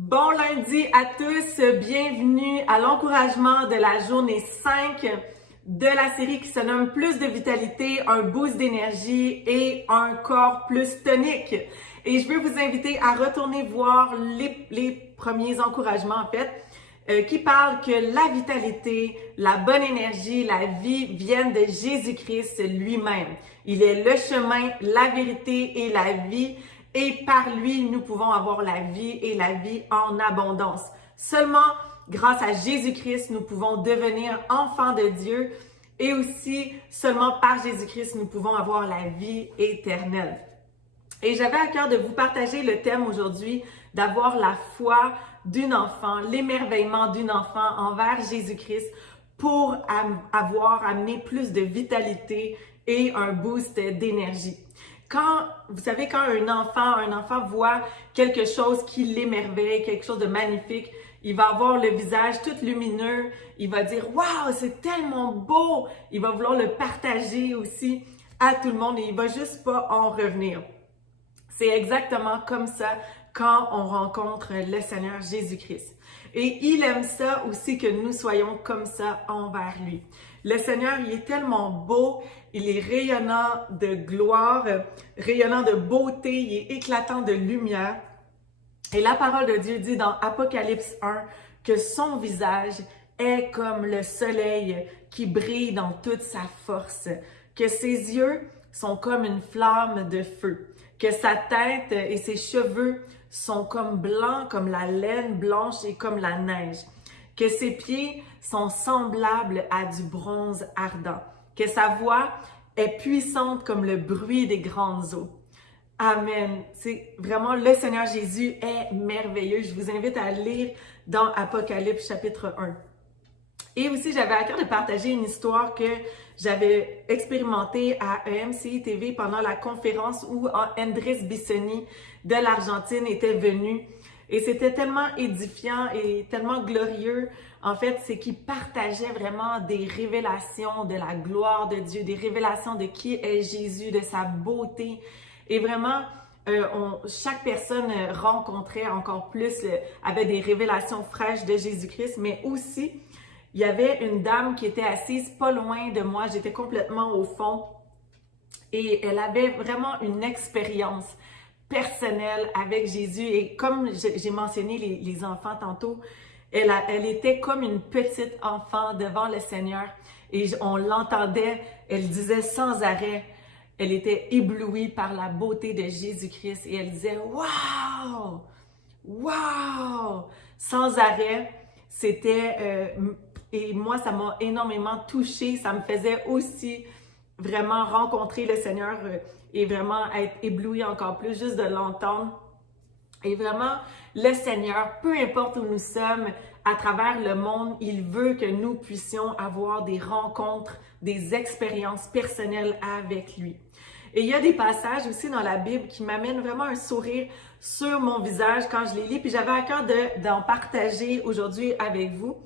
Bon lundi à tous, bienvenue à l'encouragement de la journée 5 de la série qui se nomme Plus de vitalité, un boost d'énergie et un corps plus tonique. Et je veux vous inviter à retourner voir les premiers encouragements en fait, qui parlent que la vitalité, la bonne énergie, la vie viennent de Jésus-Christ lui-même. Il est le chemin, la vérité et la vie. Et par lui, nous pouvons avoir la vie et la vie en abondance. Seulement grâce à Jésus-Christ, nous pouvons devenir enfants de Dieu et aussi seulement par Jésus-Christ, nous pouvons avoir la vie éternelle. Et j'avais à cœur de vous partager le thème aujourd'hui, d'avoir la foi d'une enfant, l'émerveillement d'une enfant envers Jésus-Christ pour avoir amené plus de vitalité et un boost d'énergie. Vous savez, quand un enfant voit quelque chose qui l'émerveille, quelque chose de magnifique, il va avoir le visage tout lumineux, il va dire « Wow, c'est tellement beau! » Il va vouloir le partager aussi à tout le monde et il va juste pas en revenir. C'est exactement comme ça quand on rencontre le Seigneur Jésus-Christ. Et il aime ça aussi que nous soyons comme ça envers lui. Le Seigneur, il est tellement beau, il est rayonnant de gloire, rayonnant de beauté, il est éclatant de lumière. Et la parole de Dieu dit dans Apocalypse 1 que son visage est comme le soleil qui brille dans toute sa force, que ses yeux sont comme une flamme de feu, que sa tête et ses cheveux sont comme blancs, comme la laine blanche et comme la neige, que ses pieds sont semblables à du bronze ardent, que sa voix est puissante comme le bruit des grandes eaux. Amen. C'est vraiment, le Seigneur Jésus est merveilleux. Je vous invite à lire dans Apocalypse chapitre 1. Et aussi, j'avais à cœur de partager une histoire que j'avais expérimentée à EMCI TV pendant la conférence où Andrés Bissoni de l'Argentine était venu. Et c'était tellement édifiant et tellement glorieux. En fait, c'est qu'il partageait vraiment des révélations de la gloire de Dieu, des révélations de qui est Jésus, de sa beauté. Et vraiment, chaque personne rencontrait encore plus, avait des révélations fraîches de Jésus-Christ, mais aussi, il y avait une dame qui était assise pas loin de moi, j'étais complètement au fond, et elle avait vraiment une expérience personnelle avec Jésus. Et comme j'ai mentionné les enfants tantôt, elle était comme une petite enfant devant le Seigneur, et on l'entendait, elle disait sans arrêt, elle était éblouie par la beauté de Jésus-Christ, et elle disait « Wow! Wow! » Sans arrêt, c'était... et moi, ça m'a énormément touchée. Ça me faisait aussi vraiment rencontrer le Seigneur et vraiment être éblouie encore plus juste de l'entendre. Et vraiment, le Seigneur, peu importe où nous sommes, à travers le monde, il veut que nous puissions avoir des rencontres, des expériences personnelles avec lui. Et il y a des passages aussi dans la Bible qui m'amènent vraiment un sourire sur mon visage quand je les lis. Puis j'avais à cœur d'en partager aujourd'hui avec vous.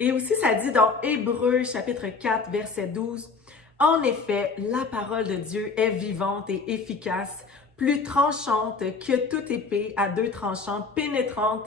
Et aussi, ça dit dans Hébreux chapitre 4, verset 12, « En effet, la parole de Dieu est vivante et efficace, plus tranchante que toute épée à deux tranchants, pénétrante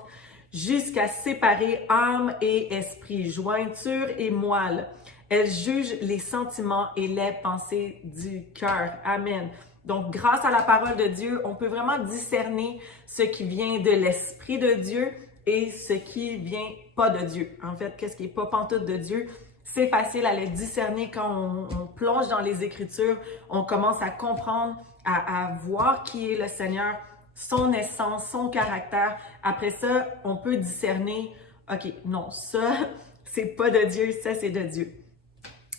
jusqu'à séparer âme et esprit, jointure et moelle. Elle juge les sentiments et les pensées du cœur. » Amen. Donc, grâce à la parole de Dieu, on peut vraiment discerner ce qui vient de l'Esprit de Dieu et ce qui vient pas de Dieu. En fait, qu'est-ce qui est pas pantoute de Dieu? C'est facile à le discerner quand on plonge dans les Écritures, on commence à comprendre, à voir qui est le Seigneur, son essence, son caractère. Après ça, on peut discerner, OK, non, ça, c'est pas de Dieu, ça, c'est de Dieu.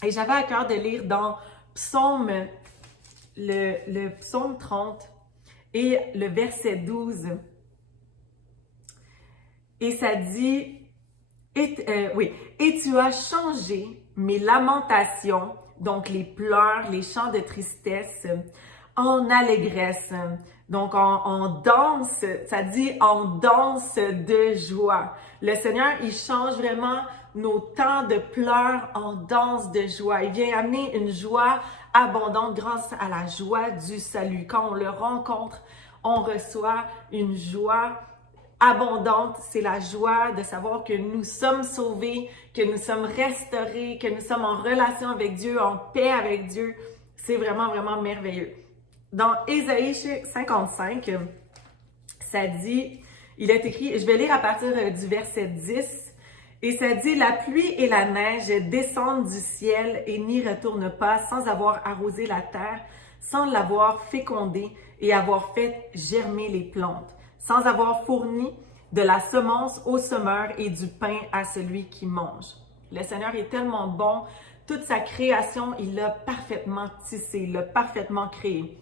Et j'avais à cœur de lire dans Psaume, le Psaume 30 et le verset 12. Et ça dit, et tu as changé mes lamentations, donc les pleurs, les chants de tristesse, en allégresse. Donc, on danse, ça dit en danse de joie. Le Seigneur, il change vraiment nos temps de pleurs en danse de joie. Il vient amener une joie abondante grâce à la joie du salut. Quand on le rencontre, on reçoit une joie abondante, c'est la joie de savoir que nous sommes sauvés, que nous sommes restaurés, que nous sommes en relation avec Dieu, en paix avec Dieu. C'est vraiment, vraiment merveilleux. Dans Ésaïe 55, ça dit, il est écrit, je vais lire à partir du verset 10, et ça dit « La pluie et la neige descendent du ciel et n'y retournent pas sans avoir arrosé la terre, sans l'avoir fécondée et avoir fait germer les plantes, sans avoir fourni de la semence au semeur et du pain à celui qui mange. » Le Seigneur est tellement bon, toute sa création, il l'a parfaitement tissée, il l'a parfaitement créée.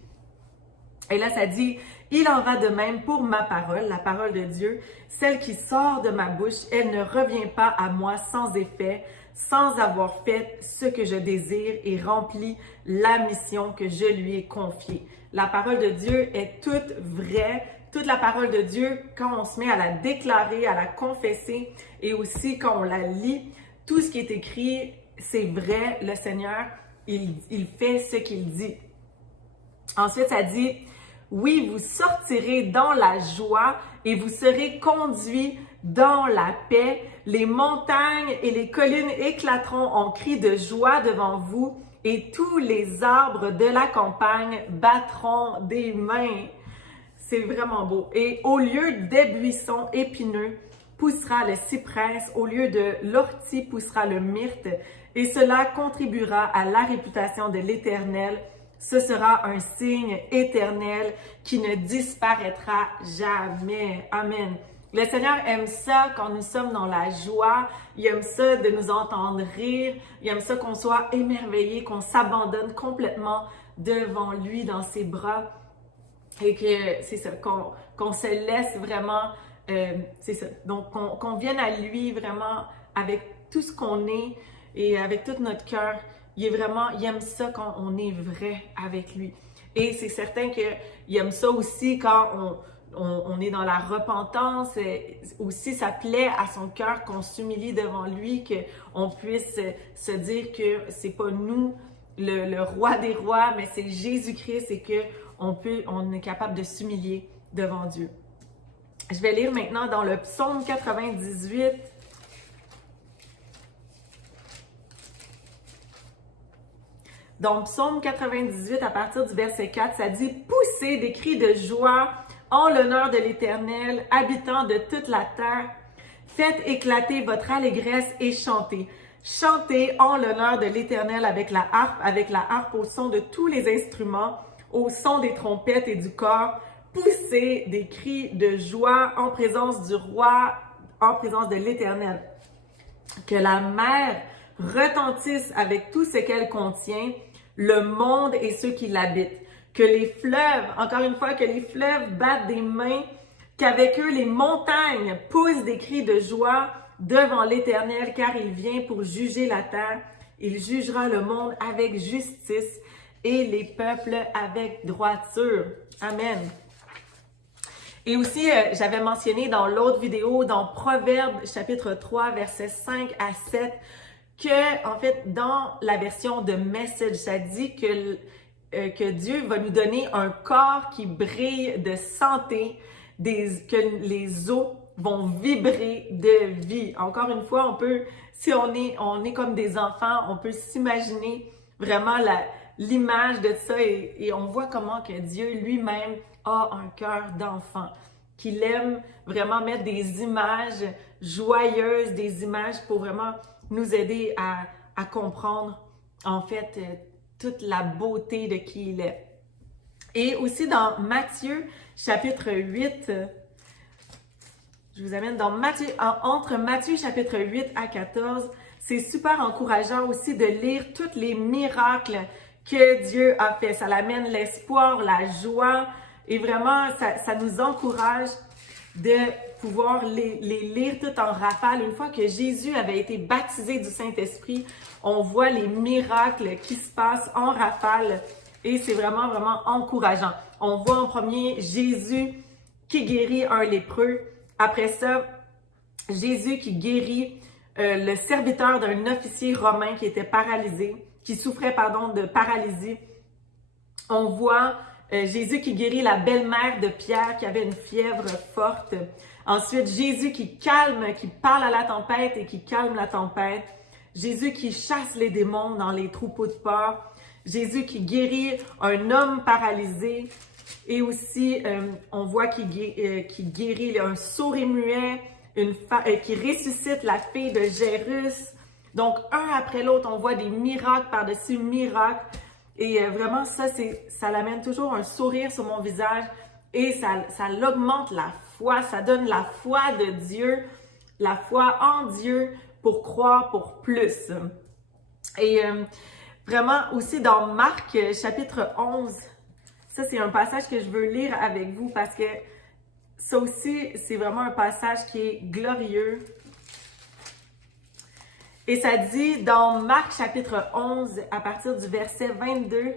Et là, ça dit, « Il en va de même pour ma parole, la parole de Dieu, celle qui sort de ma bouche, elle ne revient pas à moi sans effet, sans avoir fait ce que je désire et rempli la mission que je lui ai confiée. » La parole de Dieu est toute vraie. Toute la parole de Dieu, quand on se met à la déclarer, à la confesser et aussi quand on la lit, tout ce qui est écrit, c'est vrai. Le Seigneur, il fait ce qu'il dit. Ensuite, ça dit, « Oui, vous sortirez dans la joie et vous serez conduits dans la paix. Les montagnes et les collines éclateront en cris de joie devant vous et tous les arbres de la campagne battront des mains. » C'est vraiment beau. « Et au lieu des buissons épineux, poussera le cyprès, au lieu de l'ortie poussera le myrte, et cela contribuera à la réputation de l'Éternel. Ce sera un signe éternel qui ne disparaîtra jamais. » Amen. Le Seigneur aime ça quand nous sommes dans la joie. Il aime ça de nous entendre rire. Il aime ça qu'on soit émerveillé, qu'on s'abandonne complètement devant lui dans ses bras. Et que c'est ça, qu'on se laisse vraiment, c'est ça. Donc, qu'on vienne à lui vraiment avec tout ce qu'on est et avec tout notre cœur. Il aime ça quand on est vrai avec lui. Et c'est certain qu'il aime ça aussi quand on est dans la repentance. Aussi, ça plaît à son cœur qu'on s'humilie devant lui, qu'on puisse se dire que c'est pas nous, le roi des rois, mais c'est Jésus-Christ et qu'on est capable de s'humilier devant Dieu. Je vais lire maintenant dans le psaume 98. Donc, psaume 98, à partir du verset 4, ça dit « Poussez des cris de joie en l'honneur de l'Éternel, habitants de toute la terre. Faites éclater votre allégresse et chantez. Chantez en l'honneur de l'Éternel avec la harpe au son de tous les instruments, au son des trompettes et du cor. Poussez des cris de joie en présence du roi, en présence de l'Éternel. Que la mer retentisse avec tout ce qu'elle contient, le monde et ceux qui l'habitent. Que les fleuves, encore une fois, que les fleuves battent des mains, qu'avec eux les montagnes poussent des cris de joie devant l'Éternel, car il vient pour juger la terre. Il jugera le monde avec justice et les peuples avec droiture. Amen. Et aussi, j'avais mentionné dans l'autre vidéo, dans Proverbes chapitre 3, versets 5 à 7, que, en fait, dans la version de Message, ça dit que Dieu va nous donner un corps qui brille de santé, que les os vont vibrer de vie. Encore une fois, si on est comme des enfants, on peut s'imaginer vraiment l'image de ça et on voit comment que Dieu lui-même a un cœur d'enfant, qu'il aime vraiment mettre des images joyeuses, des images pour vraiment nous aider à comprendre en fait toute la beauté de qui il est. Et aussi dans Matthieu chapitre 8, je vous amène dans entre Matthieu chapitre 8 à 14, c'est super encourageant aussi de lire tous les miracles que Dieu a fait. Ça l'amène l'espoir, la joie et vraiment ça nous encourage de pouvoir les lire tout en rafale. Une fois que Jésus avait été baptisé du Saint-Esprit, on voit les miracles qui se passent en rafale et c'est vraiment, vraiment encourageant. On voit en premier Jésus qui guérit un lépreux. Après ça, Jésus qui guérit le serviteur d'un officier romain qui était paralysé, qui souffrait, de paralysie. On voit Jésus qui guérit la belle-mère de Pierre qui avait une fièvre forte. Ensuite, Jésus qui calme, qui parle à la tempête et qui calme la tempête. Jésus qui chasse les démons dans les troupeaux de porcs. Jésus qui guérit un homme paralysé. Et aussi, on voit qu'il guérit un sourd et muet, qui ressuscite la fille de Jairus. Donc, un après l'autre, on voit des miracles par-dessus miracles. Et vraiment, ça l'amène toujours un sourire sur mon visage et ça l'augmente la foi. Ça donne la foi de Dieu, la foi en Dieu pour croire pour plus. Et vraiment aussi dans Marc chapitre 11, ça c'est un passage que je veux lire avec vous parce que ça aussi, c'est vraiment un passage qui est glorieux. Et ça dit dans Marc chapitre 11, à partir du verset 22,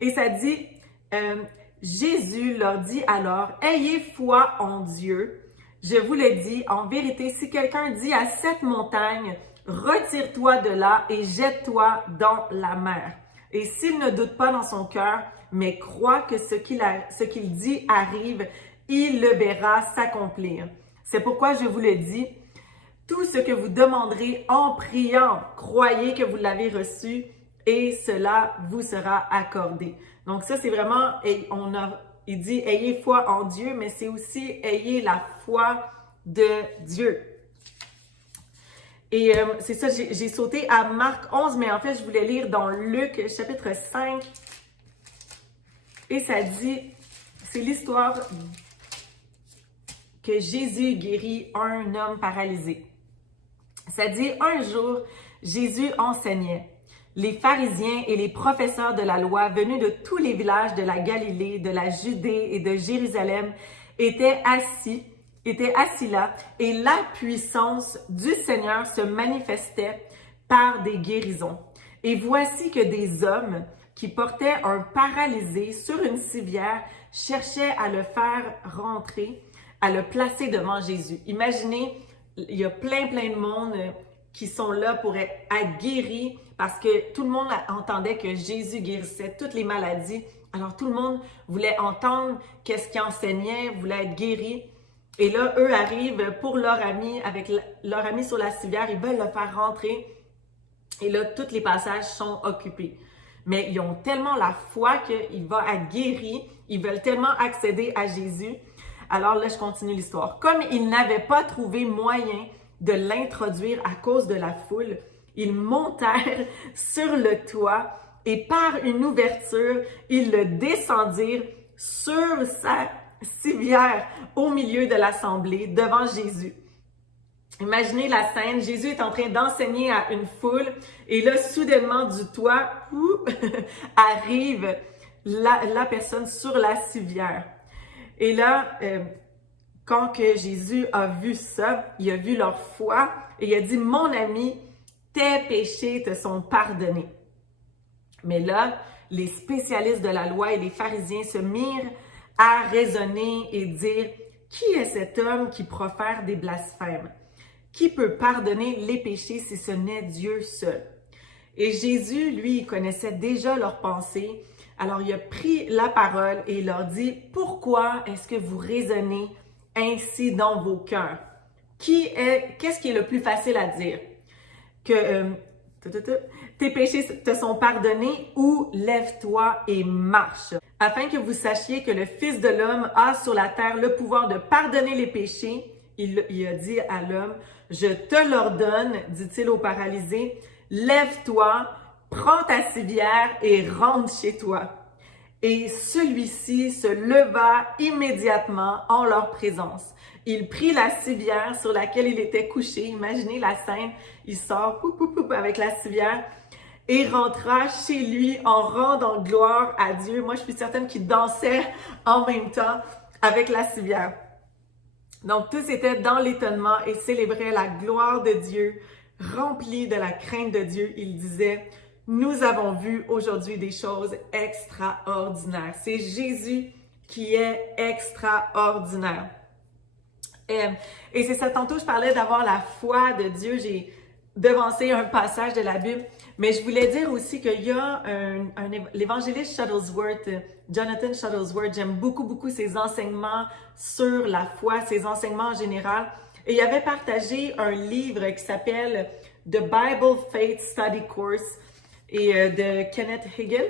et ça dit, Jésus leur dit alors, « Ayez foi en Dieu. Je vous le dis, en vérité, si quelqu'un dit à cette montagne, « Retire-toi de là et jette-toi dans la mer. » Et s'il ne doute pas dans son cœur, mais croit que ce qu'il dit arrive, il le verra s'accomplir. C'est pourquoi je vous le dis, tout ce que vous demanderez en priant, croyez que vous l'avez reçu et cela vous sera accordé. Donc ça, c'est vraiment, il dit, ayez foi en Dieu, mais c'est aussi, ayez la foi de Dieu. Et c'est ça, j'ai sauté à Marc 11, mais en fait, je voulais lire dans Luc chapitre 5. Et ça dit, c'est l'histoire que Jésus guérit un homme paralysé. Ça dit, un jour, Jésus enseignait. Les pharisiens et les professeurs de la loi venus de tous les villages de la Galilée, de la Judée et de Jérusalem étaient assis là et la puissance du Seigneur se manifestait par des guérisons. Et voici que des hommes qui portaient un paralysé sur une civière cherchaient à le faire rentrer, à le placer devant Jésus. Imaginez, il y a plein de monde qui sont là pour être guéris parce que tout le monde entendait que Jésus guérissait toutes les maladies. Alors tout le monde voulait entendre qu'est-ce qu'il enseignait, voulait être guéri. Et là, eux arrivent pour leur ami, avec leur ami sur la civière, ils veulent le faire rentrer. Et là, tous les passages sont occupés. Mais ils ont tellement la foi qu'il va être guéri, ils veulent tellement accéder à Jésus. Alors là, je continue l'histoire. Comme ils n'avaient pas trouvé moyen de l'introduire à cause de la foule, ils montèrent sur le toit et par une ouverture, ils le descendirent sur sa civière au milieu de l'assemblée devant Jésus. Imaginez la scène, Jésus est en train d'enseigner à une foule et là, soudainement du toit, arrive la personne sur la civière. Et là, quand que Jésus a vu ça, il a vu leur foi et il a dit, « Mon ami, tes péchés te sont pardonnés. » Mais là, les spécialistes de la loi et les pharisiens se mirent à raisonner et dire, « Qui est cet homme qui profère des blasphèmes? Qui peut pardonner les péchés si ce n'est Dieu seul? » Et Jésus, lui, il connaissait déjà leurs pensées. Alors, il a pris la parole et il leur dit, « Pourquoi est-ce que vous raisonnez ainsi dans vos cœurs? Qu'est-ce qui est le plus facile à dire? Que tes péchés te sont pardonnés ou lève-toi et marche. Afin que vous sachiez que le Fils de l'homme a sur la terre le pouvoir de pardonner les péchés. » Il a dit à l'homme, « Je te l'ordonne, dit-il au paralysé, lève-toi, prends ta civière et rentre chez toi. » Et celui-ci se leva immédiatement en leur présence. Il prit la civière sur laquelle il était couché. Imaginez la scène. Il sort avec la civière et rentra chez lui en rendant gloire à Dieu. Moi, je suis certaine qu'il dansait en même temps avec la civière. Donc, tous étaient dans l'étonnement et célébraient la gloire de Dieu, remplis de la crainte de Dieu. Ils disaient, « Nous avons vu aujourd'hui des choses extraordinaires. » C'est Jésus qui est extraordinaire. Et c'est ça, tantôt je parlais d'avoir la foi de Dieu. devancer un passage de la Bible, mais je voulais dire aussi qu'il y a l'évangéliste Shuttlesworth, Jonathan Shuttlesworth, j'aime beaucoup ses enseignements sur la foi, ses enseignements en général, et il avait partagé un livre qui s'appelle The Bible Faith Study Course et de Kenneth Hagin.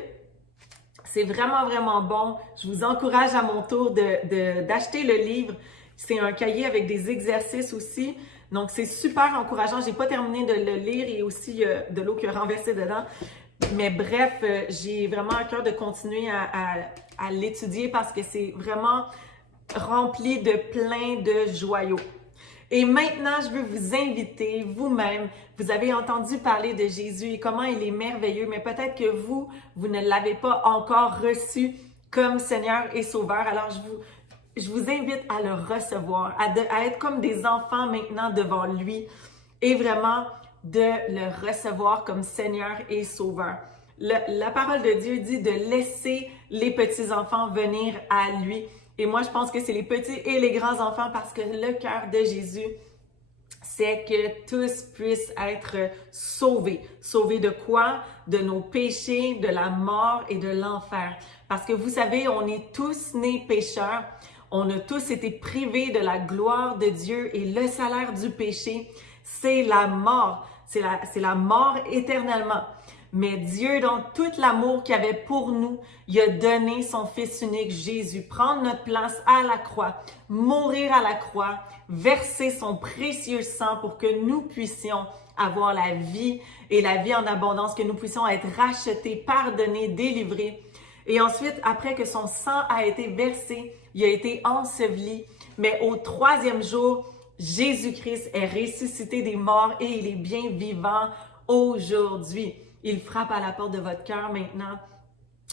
C'est vraiment bon. Je vous encourage à mon tour d'acheter le livre. C'est un cahier avec des exercices aussi. Donc, c'est super encourageant. J'ai pas terminé de le lire et aussi de l'eau qui a renversé dedans. Mais bref, j'ai vraiment à cœur de continuer à l'étudier parce que c'est vraiment rempli de plein de joyaux. Et maintenant, je veux vous inviter vous-même. Vous avez entendu parler de Jésus et comment il est merveilleux, mais peut-être que vous ne l'avez pas encore reçu comme Seigneur et Sauveur. Alors, je vous invite à le recevoir, à être comme des enfants maintenant devant lui et vraiment de le recevoir comme Seigneur et Sauveur. La parole de Dieu dit de laisser les petits-enfants venir à lui. Et moi, je pense que c'est les petits et les grands enfants parce que le cœur de Jésus, c'est que tous puissent être sauvés. Sauvés de quoi? De nos péchés, de la mort et de l'enfer. Parce que vous savez, on est tous nés pécheurs. On a tous été privés de la gloire de Dieu et le salaire du péché, c'est la mort. C'est la mort éternellement. Mais Dieu, dans tout l'amour qu'il avait pour nous, il a donné son Fils unique, Jésus, prendre notre place à la croix, mourir à la croix, verser son précieux sang pour que nous puissions avoir la vie et la vie en abondance, que nous puissions être rachetés, pardonnés, délivrés. Et ensuite, après que son sang a été versé, il a été enseveli, mais au 3e jour, Jésus-Christ est ressuscité des morts et il est bien vivant aujourd'hui. Il frappe à la porte de votre cœur maintenant.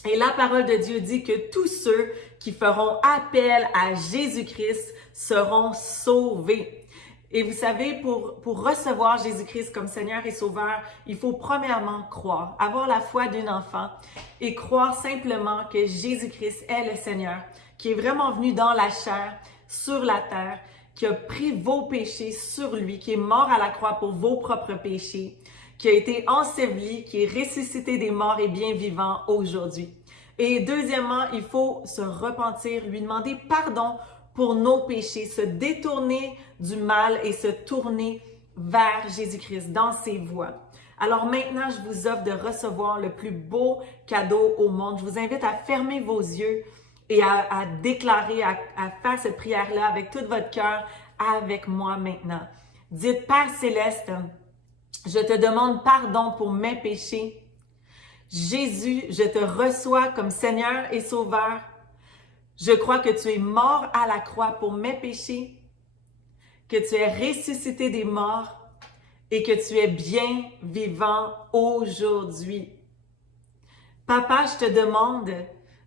Et la parole de Dieu dit que tous ceux qui feront appel à Jésus-Christ seront sauvés. Et vous savez, pour recevoir Jésus-Christ comme Seigneur et Sauveur, il faut premièrement croire, avoir la foi d'un enfant et croire simplement que Jésus-Christ est le Seigneur, qui est vraiment venu dans la chair, sur la terre, qui a pris vos péchés sur lui, qui est mort à la croix pour vos propres péchés, qui a été enseveli, qui est ressuscité des morts et bien vivant aujourd'hui. Et deuxièmement, il faut se repentir, lui demander pardon pour nos péchés, se détourner du mal et se tourner vers Jésus-Christ, dans ses voies. Alors maintenant, je vous offre de recevoir le plus beau cadeau au monde. Je vous invite à fermer vos yeux et à déclarer, à faire cette prière-là avec tout votre cœur avec moi maintenant. Dites, Père Céleste, je te demande pardon pour mes péchés. Jésus, je te reçois comme Seigneur et Sauveur. Je crois que tu es mort à la croix pour mes péchés, que tu es ressuscité des morts et que tu es bien vivant aujourd'hui. Papa, je te demande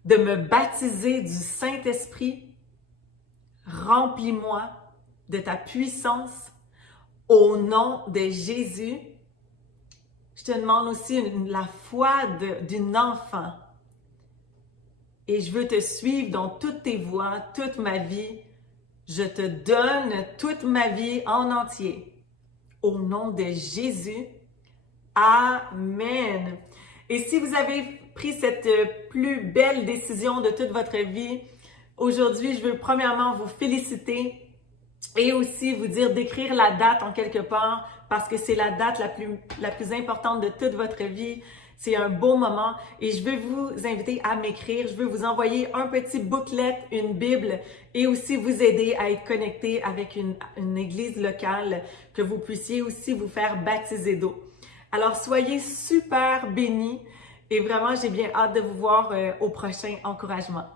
de me baptiser du Saint-Esprit. Remplis-moi de ta puissance au nom de Jésus. Je te demande aussi la foi d'une enfant. Et je veux te suivre dans toutes tes voies, toute ma vie. Je te donne toute ma vie en entier. Au nom de Jésus. Amen. Et si vous avez pris cette plus belle décision de toute votre vie, aujourd'hui, je veux premièrement vous féliciter et aussi vous dire d'écrire la date en quelque part parce que c'est la date la plus importante de toute votre vie. C'est un beau moment et je veux vous inviter à m'écrire. Je veux vous envoyer un petit booklet, une Bible et aussi vous aider à être connecté avec une église locale, que vous puissiez aussi vous faire baptiser d'eau. Alors, soyez super bénis et vraiment, j'ai bien hâte de vous voir au prochain encouragement.